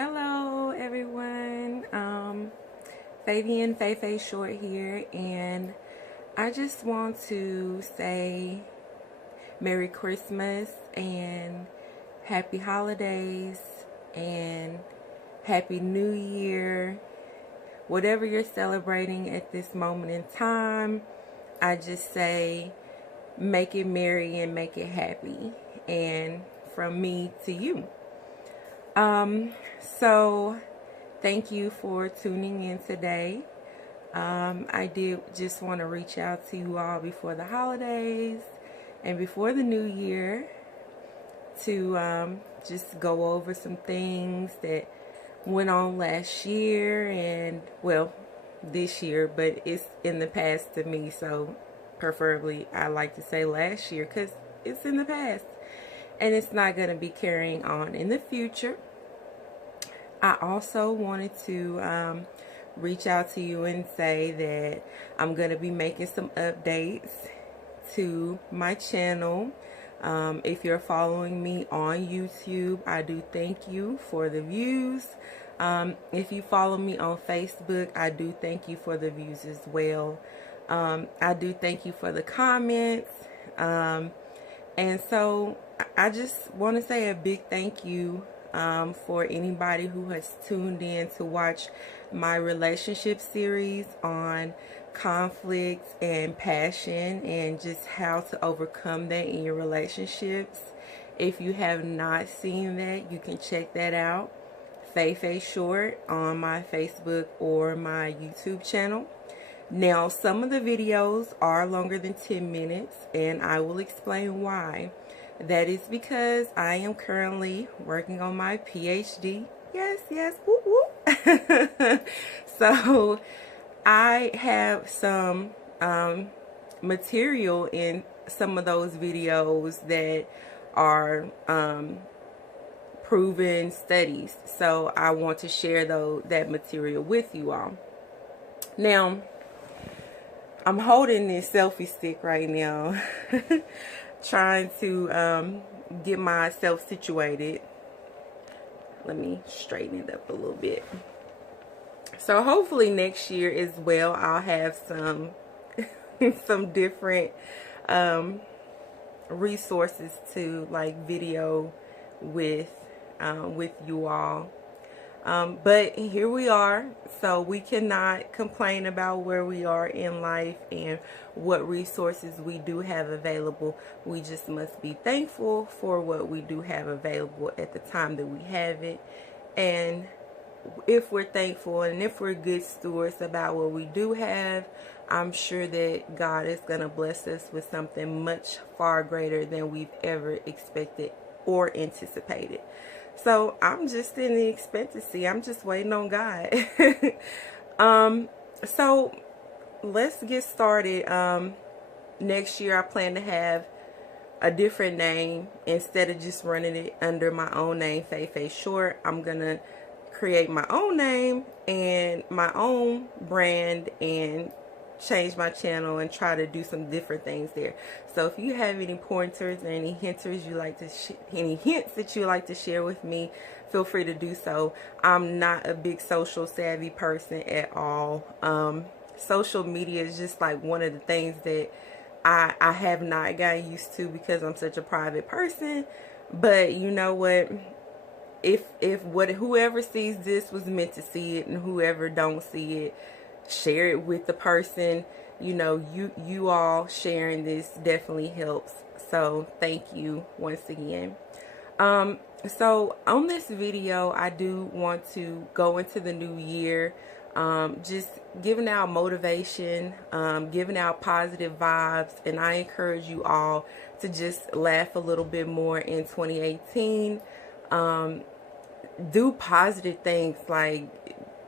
Hello everyone, Fabian Faye Short here, and I just want to say Merry Christmas and Happy Holidays and Happy New Year. Whatever you're celebrating at this moment in time, I just say make it merry and make it happy, and from me to you. So thank you for tuning in today. I did just want to reach out to you all before the holidays and before the new year to just go over some things that went on last year and, well, this year, but it's in the past to me, so preferably I like to say last year because it's in the past and it's not going to be carrying on in the future. I also wanted to reach out to you and say that I'm going to be making some updates to my channel. If you're following me on YouTube, I do thank you for the views. If you follow me on Facebook, I do thank you for the views as well. I do thank you for the comments. And so I just want to say a big thank you for anybody who has tuned in to watch my relationship series on conflicts and passion and just how to overcome that in your relationships. If you have not seen that, you can check that out. Faye Short on my Facebook or my YouTube channel. Now, some of the videos are longer than 10 minutes, and I will explain why. That is because I am currently working on my PhD. Yes, woo woo. So I have some material in some of those videos that are proven studies. So I want to share that material with you all. Now, I'm holding this selfie stick right now. Trying to get myself situated. Let me straighten it up a little bit. So hopefully next year as well, I'll have some some different resources to like video with you all. But here we are, so we cannot complain about where we are in life and what resources we do have available. We just must be thankful for what we do have available at the time that we have it. And if we're thankful and if we're good stewards about what we do have, I'm sure that God is going to bless us with something much far greater than we've ever expected or anticipated. So I'm just in the expectancy. I'm just waiting on God. So let's get started. Next year I plan to have a different name. Instead of just running it under my own name, Faye Short, I'm going to create my own name and my own brand and change my channel and try to do some different things there. So if you have any pointers or any hinters you like to any hints that you like to share with me, feel free to do so. I'm not a big social savvy person at all. Social media is just like one of the things that I have not gotten used to because I'm such a private person. But you know what? If whoever sees this was meant to see it, and whoever don't see it, share it with the person. You know, you all sharing this definitely helps. So thank you once again. So on this video, I do want to go into the new year, just giving out motivation, giving out positive vibes, and I encourage you all to just laugh a little bit more in 2018. Do positive things like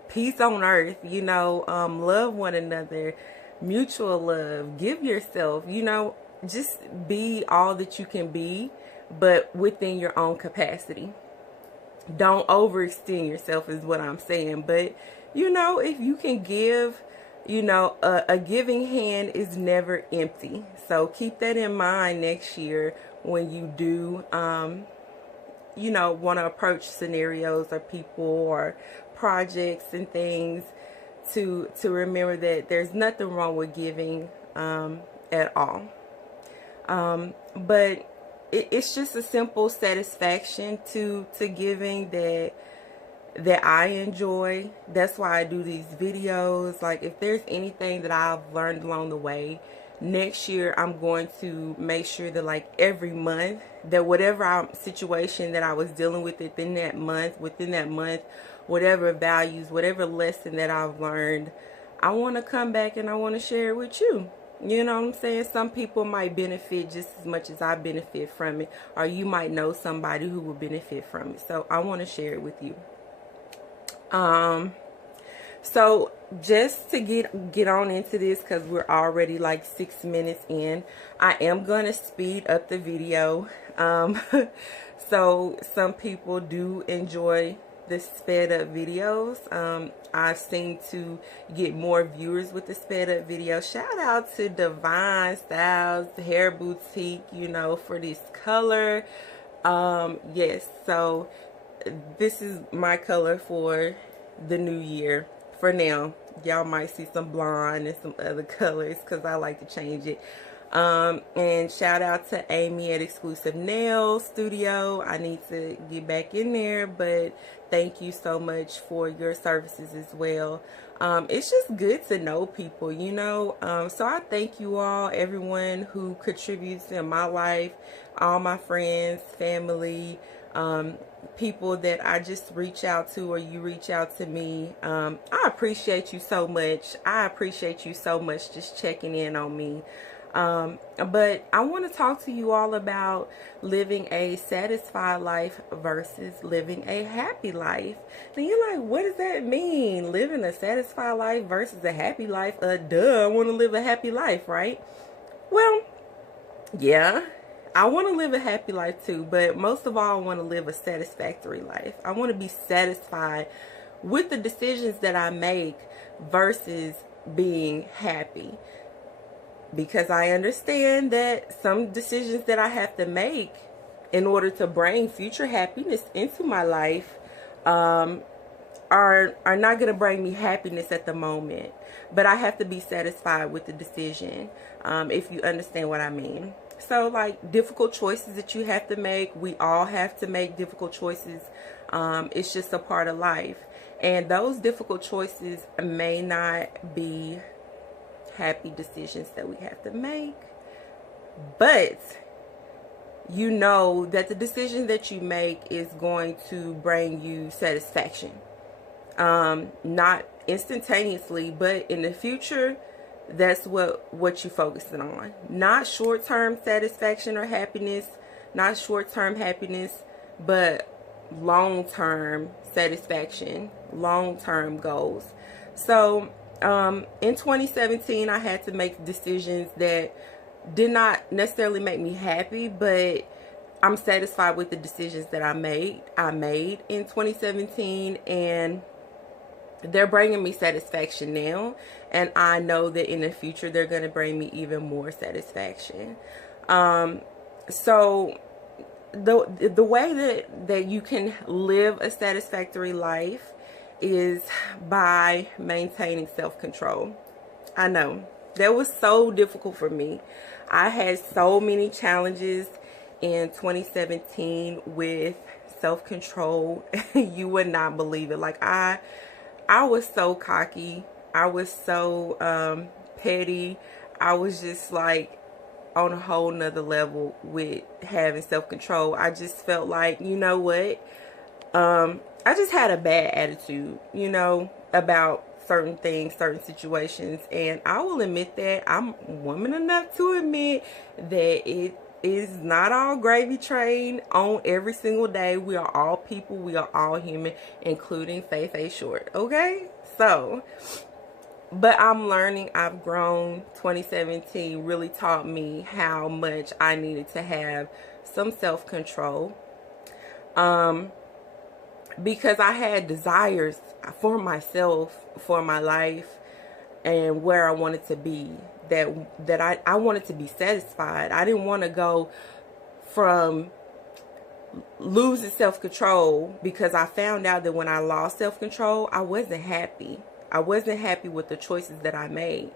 peace on earth, you know, love one another, mutual love, give yourself, you know, just be all that you can be, but within your own capacity. Don't overextend yourself is what I'm saying. But, you know, if you can give, you know, a giving hand is never empty. So keep that in mind next year when you do you know, want to approach scenarios or people or projects and things, to remember that there's nothing wrong with giving at all. But it's just a simple satisfaction to giving that I enjoy. That's why I do these videos. Like, if there's anything that I've learned along the way, next year I'm going to make sure that, like, every month, that whatever situation that I was dealing with within that month, whatever values, whatever lesson that I've learned, I want to come back and I want to share it with you. You know what I'm saying? Some people might benefit just as much as I benefit from it, or you might know somebody who will benefit from it. So I want to share it with you. So just to get on into this, because we're already like 6 minutes in, I am gonna speed up the video. So some people do enjoy the sped up videos. I seem to get more viewers with the sped up video. Shout out to Divine Styles Hair Boutique, you know, for this color. Yes, so this is my color for the new year. For now, y'all might see some blonde and some other colors because I like to change it. And shout out to Amy at Exclusive Nail Studio. I need to get back in there, but thank you so much for your services as well. It's just good to know people, you know. So I thank you all, everyone who contributes in my life, all my friends, family, people that I just reach out to, or you reach out to me. I appreciate you so much. I appreciate you so much just checking in on me. But I want to talk to you all about living a satisfied life versus living a happy life. And you're like, what does that mean? Living a satisfied life versus a happy life? Duh, I want to live a happy life, right? Well, yeah, I want to live a happy life too, but most of all, I want to live a satisfactory life. I want to be satisfied with the decisions that I make versus being happy. Because I understand that some decisions that I have to make in order to bring future happiness into my life are not going to bring me happiness at the moment. But I have to be satisfied with the decision, if you understand what I mean. So, like, difficult choices that you have to make, we all have to make difficult choices. It's just a part of life. And those difficult choices may not be happy decisions that we have to make, but you know that the decision that you make is going to bring you satisfaction, not instantaneously, but in the future. That's what you're focusing on, not short-term satisfaction or happiness, not short-term happiness, but long-term satisfaction, long-term goals. So in 2017, I had to make decisions that did not necessarily make me happy, but I'm satisfied with the decisions that I made in 2017, and they're bringing me satisfaction now, and I know that in the future they're going to bring me even more satisfaction. So the way that you can live a satisfactory life is by maintaining self-control. I know that was so difficult for me. I had so many challenges in 2017 with self-control. You would not believe it. Like, I was so cocky. I was so petty. I was just like on a whole nother level with having self-control. I just felt like, you know what? I just had a bad attitude, you know, about certain things, certain situations. And I will admit that I'm woman enough to admit that it is not all gravy train on every single day. We are all people. We are all human, including Faith A. Short. Okay? So, but I'm learning. I've grown. 2017 really taught me how much I needed to have some self-control. Because I had desires for myself, for my life, and where I wanted to be. That I wanted to be satisfied. I didn't want to go from losing self-control, because I found out that when I lost self-control, I wasn't happy. I wasn't happy with the choices that I made.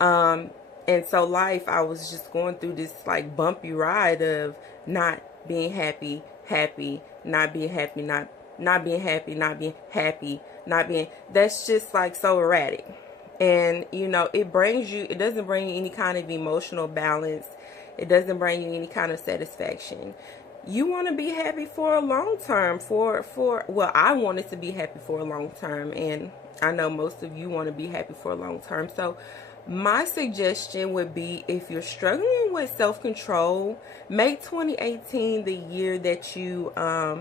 And so I was just going through this like bumpy ride of not being happy, happy, not being happy, not being happy, not being happy, not being, that's just like so erratic. And it doesn't bring you any kind of emotional balance. It doesn't bring you any kind of satisfaction. You want to be happy for a long term, well, I wanted to be happy for a long term, and I know most of you want to be happy for a long term. So my suggestion would be, if you're struggling with self-control, make 2018 the year that you try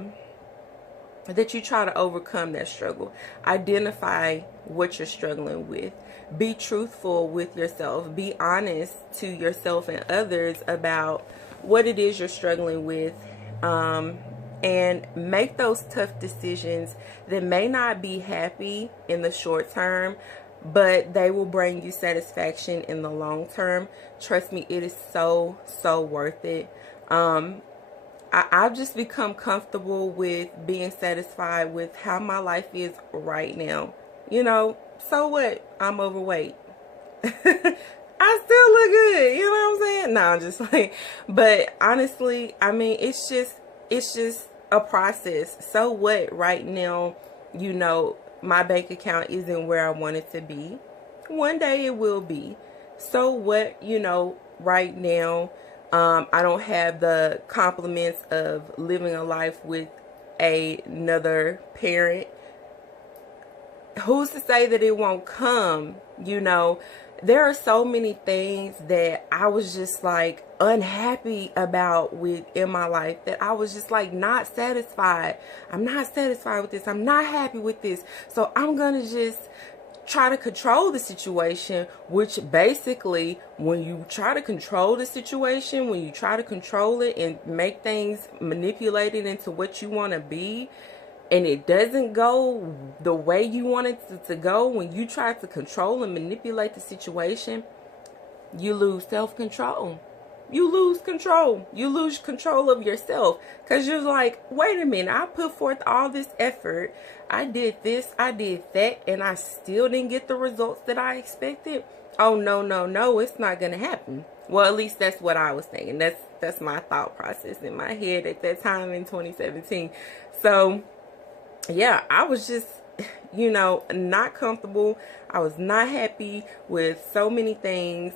to overcome that struggle. Identify what you're struggling with. Be truthful with yourself. Be honest to yourself and others about what it is you're struggling with. And make those tough decisions that may not be happy in the short term, but they will bring you satisfaction in the long term. Trust me, it is so worth it. I've just become comfortable with being satisfied with how my life is right now. So what? I'm overweight. I still look good. You know what I'm saying? No, I'm just like, but honestly, I mean, it's just a process. So what? Right now, my bank account isn't where I want it to be. One day it will be. So what? Right now, I don't have the compliments of living a life with another parent. Who's to say that it won't come? There are so many things that I was just like unhappy about in my life, that I was just like not satisfied. I'm not satisfied with this. I'm not happy with this. So I'm going to just try to control the situation, which basically, when you try to control the situation, when you try to control it and make things manipulated into what you want to be, and it doesn't go the way you want it to go, when you try to control and manipulate the situation, you lose self-control. You lose control. You lose control of yourself, because you're like, wait a minute, I put forth all this effort. I did this, I did that, and I still didn't get the results that I expected. Oh, no, it's not going to happen. Well, at least that's what I was thinking. That's my thought process in my head at that time in 2017. So yeah, I was just, not comfortable. I was not happy with so many things.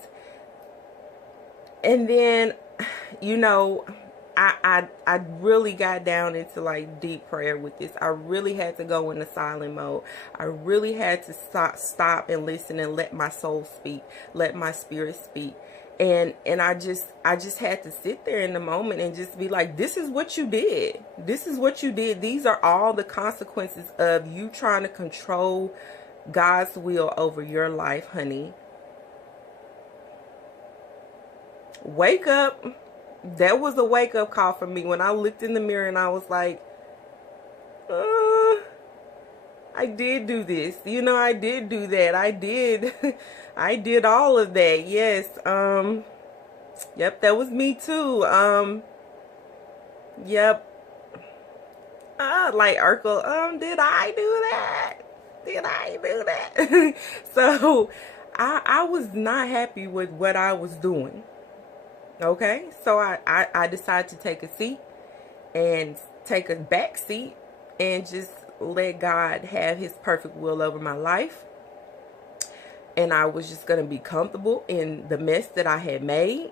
And then, I really got down into like deep prayer with this. I really had to go into silent mode. I really had to stop and listen and let my soul speak, let my spirit speak. And I just had to sit there in the moment and just be like, this is what you did. This is what you did. These are all the consequences of you trying to control God's will over your life, honey. Wake up. That was a wake up call for me when I looked in the mirror and I was like, I did do this. I did do that. I did. I did all of that. Yes. Yep, that was me too. Yep. Like Urkel, did I do that? Did I do that? So I was not happy with what I was doing. Okay, so I decided to take a seat and take a back seat and just let God have his perfect will over my life. And I was just going to be comfortable in the mess that I had made.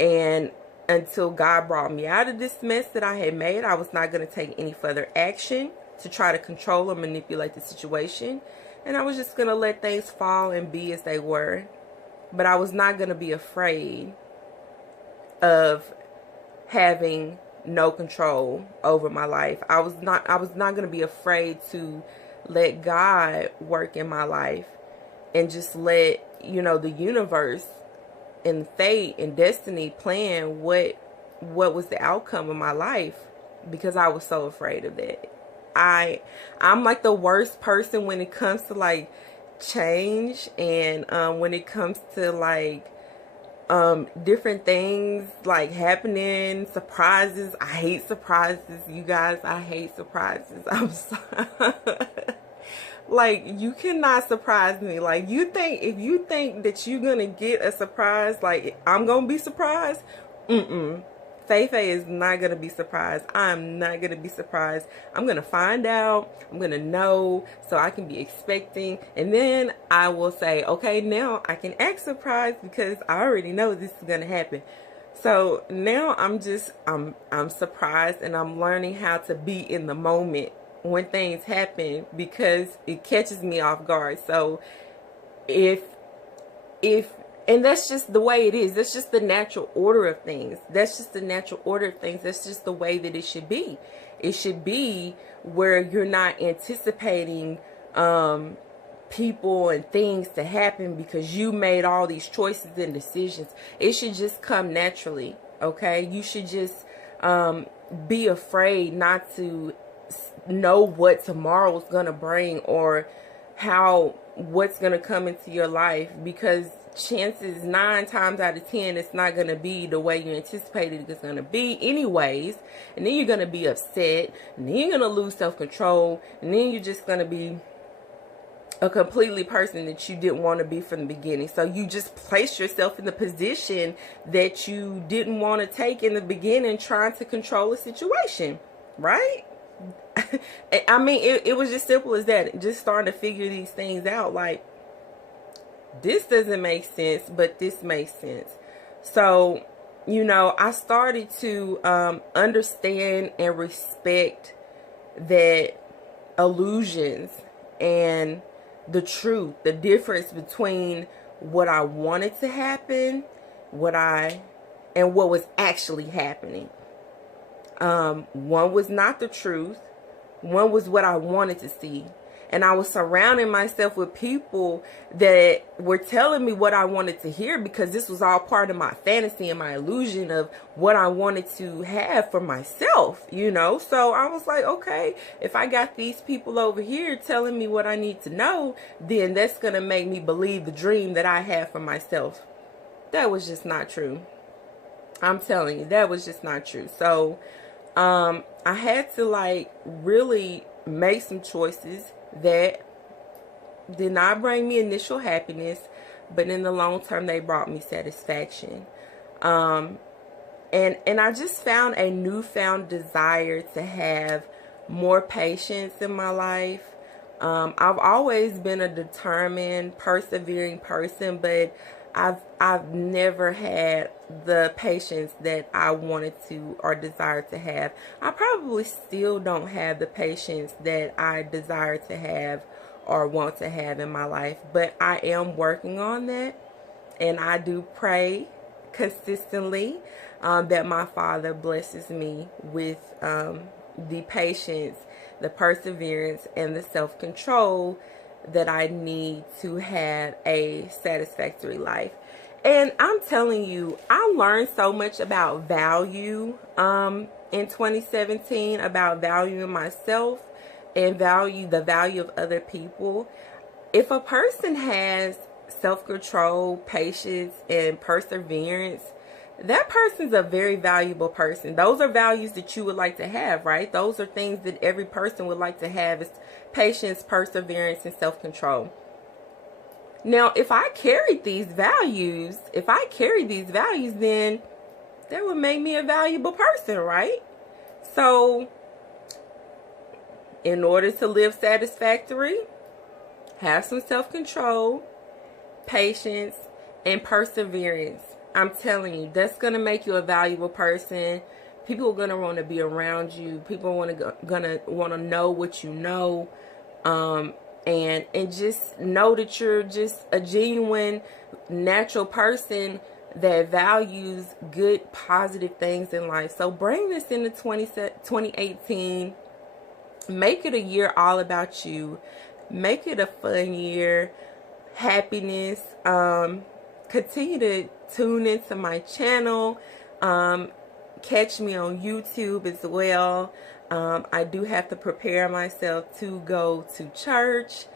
And until God brought me out of this mess that I had made, I was not going to take any further action to try to control or manipulate the situation. And I was just going to let things fall and be as they were. But I was not going to be afraid of having no control over my life. I was not going to be afraid to let God work in my life and just let, the universe and fate and destiny plan what was the outcome of my life, because I was so afraid of that. I'm like the worst person when it comes to like change, and when it comes to like different things like happening, surprises. I hate surprises, you guys. I hate surprises. I'm sorry. Like, you cannot surprise me. Like, if you think that you're gonna get a surprise, like I'm gonna be surprised, Faye is not gonna be surprised. I'm not gonna be surprised. I'm gonna find out. I'm gonna know, so I can be expecting, and then I will say, okay, now I can act surprised because I already know this is gonna happen. So now I'm surprised, and I'm learning how to be in the moment when things happen because it catches me off guard. So if and that's just the way it is. That's just the natural order of things. That's just the natural order of things. That's just the way that it should be. It should be where you're not anticipating people and things to happen because you made all these choices and decisions. It should just come naturally, okay? You should just be afraid not to know what tomorrow's gonna bring or what's gonna come into your life, because chances 9 times out of 10 it's not gonna be the way you anticipated it's gonna be anyways, and then you're gonna be upset, and then you're gonna lose self-control, and then you're just gonna be a completely person that you didn't want to be from the beginning. So you just place yourself in the position that you didn't want to take in the beginning, trying to control a situation, right? I mean, it was just simple as that. Just starting to figure these things out. Like, this doesn't make sense, but this makes sense. So, you know, I started to understand and respect that illusions and the truth, the difference between what I wanted to happen, and what was actually happening. One was not the truth. One was what I wanted to see. And I was surrounding myself with people that were telling me what I wanted to hear, because this was all part of my fantasy and my illusion of what I wanted to have for myself, you know. So I was like, okay, if I got these people over here telling me what I need to know, then that's going to make me believe the dream that I have for myself. That was just not true. I'm telling you, that was just not true. So I had to like really make some choices that did not bring me initial happiness, but in the long term they brought me satisfaction. And I just found a newfound desire to have more patience in my life. I've always been a determined, persevering person, but I've never had the patience that I wanted to or desired to have. I probably still don't have the patience that I desire to have or want to have in my life, but I am working on that, and I do pray consistently that my Father blesses me with the patience, the perseverance, and the self-control that I need to have a satisfactory life. And I'm telling you, I learned so much about value in 2017, about valuing myself and the value of other people. If a person has self-control, patience, and perseverance, that person's a very valuable person. Those are values that you would like to have, right? Those are things that every person would like to have, is patience, perseverance, and self-control. Now, if I carried these values, then that would make me a valuable person, right? So, in order to live satisfactory, have some self-control, patience, and perseverance. I'm telling you, that's going to make you a valuable person. People are going to want to be around you. People are going to want to know what you know. And just know that you're just a genuine, natural person that values good, positive things in life. So bring this into 2018. Make it a year all about you. Make it a fun year. Happiness. Continue to tune into my channel. Catch me on YouTube as well. I do have to prepare myself to go to church.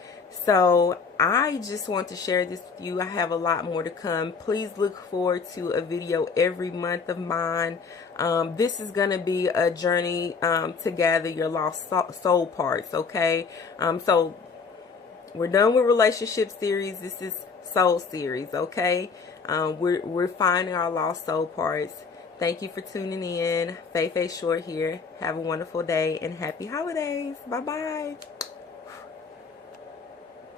So I just want to share this with you. I have a lot more to come. Please look forward to a video every month of mine. This is going to be a journey to gather your lost soul parts, okay? So we're done with relationship series. This is soul series, okay? We're finding our lost soul parts. Thank you for tuning in. Faye Short here. Have a wonderful day and happy holidays. Bye-bye.